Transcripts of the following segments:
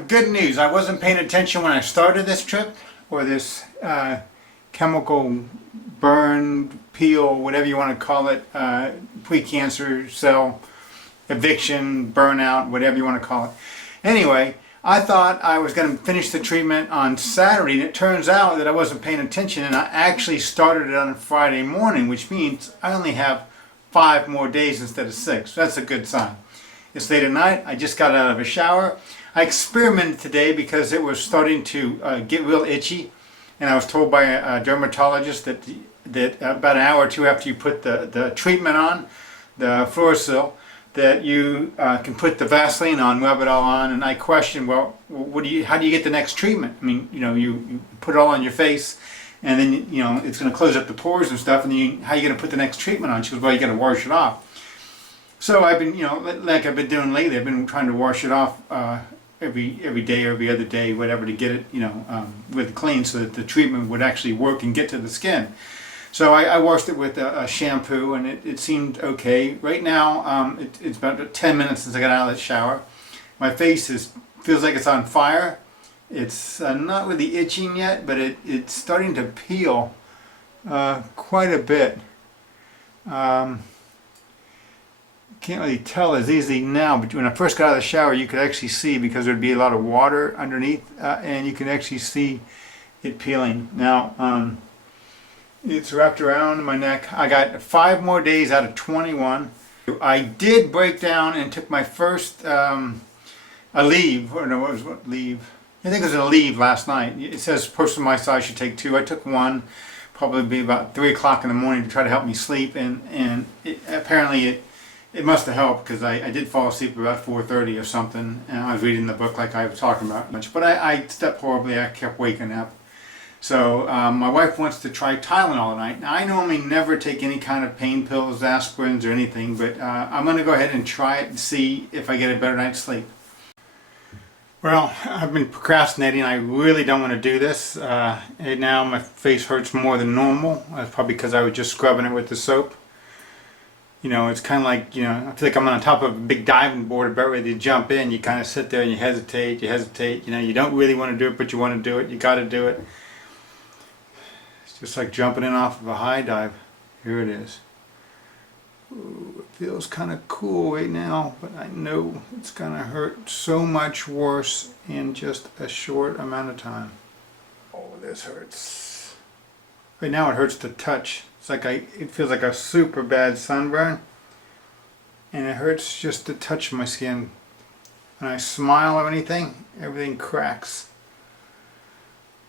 Good news. I wasn't paying attention when I started this trip, or this chemical burn, peel, whatever you want to call it, pre-cancer cell eviction, burnout, whatever you want to call it. Anyway, I thought I was going to finish the treatment on Saturday, and it turns out that I wasn't paying attention, and I actually started it on Friday morning, which means I only have 5 more days instead of 6. That's a good sign. It's late at night. I just got out of a shower. I experimented today because it was starting to get real itchy, and I was told by a dermatologist that about an hour or two after you put the treatment on, the Fluorosil, that you can put the Vaseline on, rub it all on, and I questioned, well, how do you get the next treatment? I mean, you put it all on your face, and then it's going to close up the pores and stuff, and then how are you going to put the next treatment on? She goes, well, you got to wash it off. So I've been, like I've been doing lately, I've been trying to wash it off every day or every other day, whatever, to get it, really clean, so that the treatment would actually work and get to the skin. So I washed it with a shampoo, and it seemed okay. Right now, it's about 10 minutes since I got out of the shower. My face feels like it's on fire. It's not really itching yet, but it's starting to peel quite a bit. Can't really tell as easily now, but when I first got out of the shower, you could actually see, because there'd be a lot of water underneath, and you can actually see it peeling. Now, it's wrapped around my neck. I got 5 more days out of 21. I did break down and took my first leave, or no, what leave? I think it was a leave last night. It says person my size should take 2. I took 1, probably be about 3 o'clock in the morning, to try to help me sleep, and apparently it must have helped, because I did fall asleep about 4:30 or something, and I was reading the book like I was talking about much. But I slept horribly. I kept waking up. So my wife wants to try Tylenol tonight. Now, I normally never take any kind of pain pills, aspirins, or anything, but I'm going to go ahead and try it and see if I get a better night's sleep. Well, I've been procrastinating. I really don't want to do this. And now my face hurts more than normal. That's probably because I was just scrubbing it with the soap. It's kind of like, I feel like I'm on top of a big diving board about ready to jump in. You kind of sit there and you hesitate. You don't really want to do it, but you want to do it. You got to do it. It's just like jumping in off of a high dive. Here it is. Ooh, it feels kind of cool right now, but I know it's going to hurt so much worse in just a short amount of time. Oh, this hurts. Right now it hurts to touch. It's like it feels like a super bad sunburn, and it hurts just to touch my skin. When I smile or anything, everything cracks.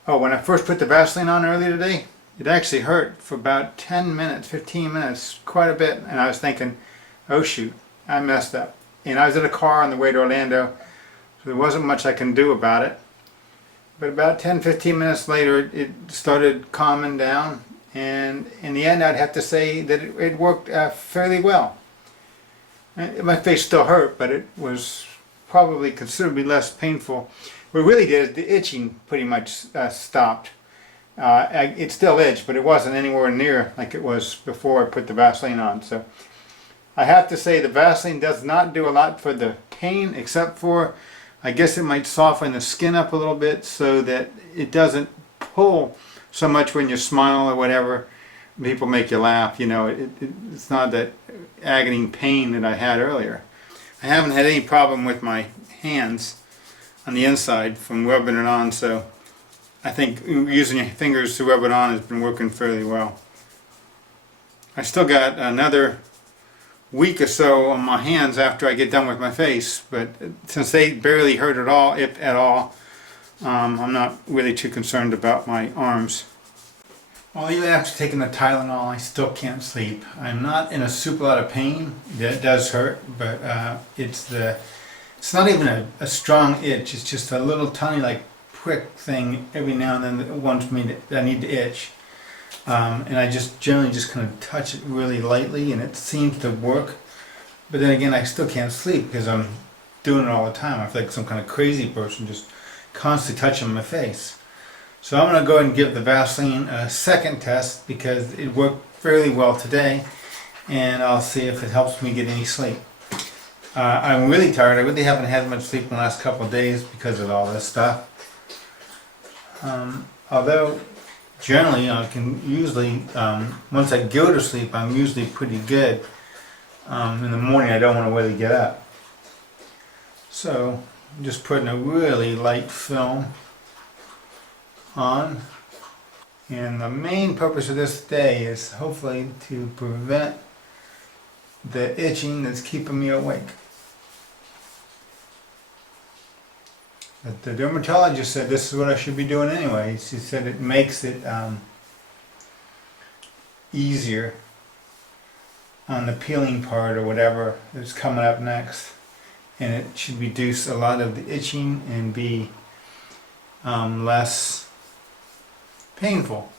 Oh, when I first put the Vaseline on earlier today, it actually hurt for about 10 minutes, 15 minutes, quite a bit, and I was thinking, oh shoot, I messed up. And I was in a car on the way to Orlando, so there wasn't much I can do about it. But about 10-15 minutes later, it started calming down. And in the end, I'd have to say that it worked fairly well. My face still hurt, but it was probably considerably less painful. What it really did is the itching pretty much stopped. It still itched, but it wasn't anywhere near like it was before I put the Vaseline on. So I have to say the Vaseline does not do a lot for the pain, except for, I guess it might soften the skin up a little bit so that it doesn't pull so much when you smile or whatever. People make you laugh, it's not that agony pain that I had earlier. I haven't had any problem with my hands on the inside from rubbing it on, so I think using your fingers to rub it on has been working fairly well. I still got another week or so on my hands after I get done with my face, but since they barely hurt at all, if at all, I'm not really too concerned about my arms. Well, even after taking the Tylenol, I still can't sleep. I'm not in a super lot of pain. It does hurt, but it's not even a strong itch. It's just a little tiny prick thing every now and then that wants me that I need to itch. And I just generally just kind of touch it really lightly, and it seems to work. But then again, I still can't sleep because I'm doing it all the time. I feel like some kind of crazy person, just constantly touching my face. So I'm going to go ahead and give the Vaseline a second test, because it worked fairly well today, and I'll see if it helps me get any sleep. I'm really tired. I really haven't had much sleep in the last couple of days because of all this stuff. Although generally I can usually, once I go to sleep, I'm usually pretty good. In the morning I don't want to really get up. So I'm just putting a really light film on. And the main purpose of this day is hopefully to prevent the itching that's keeping me awake. But the dermatologist said this is what I should be doing anyway. She said it makes it easier on the peeling part or whatever that's coming up next. And it should reduce a lot of the itching and be less painful.